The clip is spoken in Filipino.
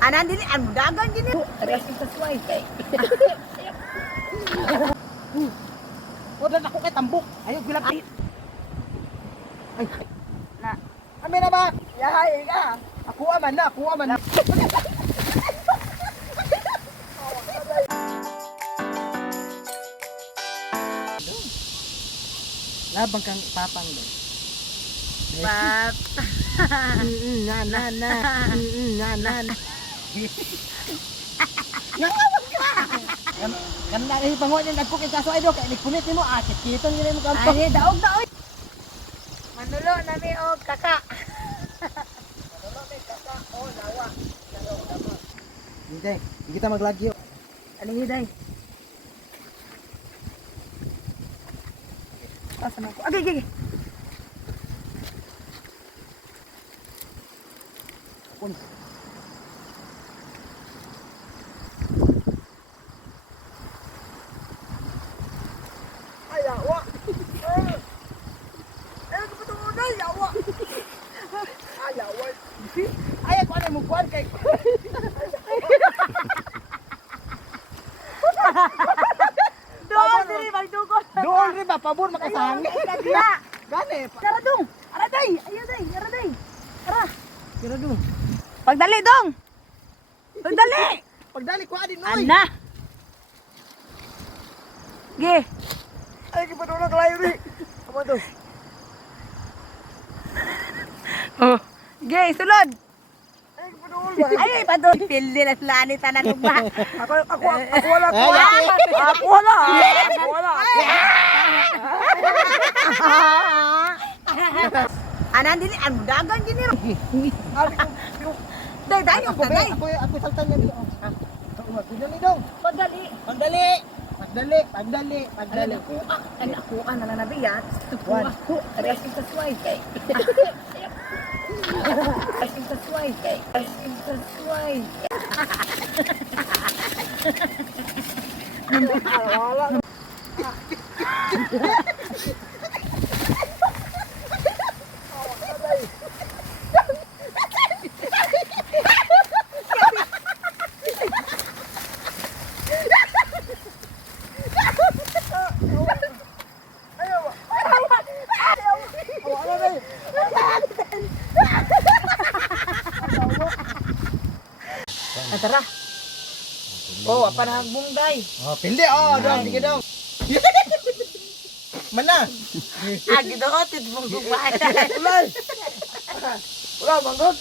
Anan dili ang dagan gini. Rest sa sway kay. Wala na ako kay tambok. Ayaw gilap. Ay. Na. Kami na ba? Yahay ka. Ako aman na. Labang kang papang doon. Pap. Na. Kan na rin panguha niya nagpukit kaso ay do kay nagpunit mo kiton nila mo kampo. Ay daog. Manulo nami og kaka. Hindi kita maglagyo. Ano hiday? Asa na ko? Agay. Kun. Ay, yawa. Eh, kapatungod ay, yawa. Ay, yawa. Ay, ako na mo kuwan kay. Doon diri magdugon. Doon rin ba, pabor makasangi. Kadila. Gani, Tara dong. Araday. Araday. Tara. kira do. Pagdali dong. Pagdali. Pagdali ko adin noy. Ana. Ge. Ay, kapatungod layo ri. Kamu to. Oh. Ge, sulod. Ay, kapatungod ba? Ay, padon. Pildi na sila ni tanan ugma. Ako wala. Ako wala. Anan dili ang dagan gini. Day. Ako saltan niya dito. Pagdali dong. Pagdali. Pagdali. Ako na lang nabi ya. One. Ako. Rest sa sway kay. Rest sa sway kay. Wala. Tara. Oh, apa na bungday? Oh, pindi. Oh, dong, sige dong. Mana? Gidoot it mong subay. Wala, manggot.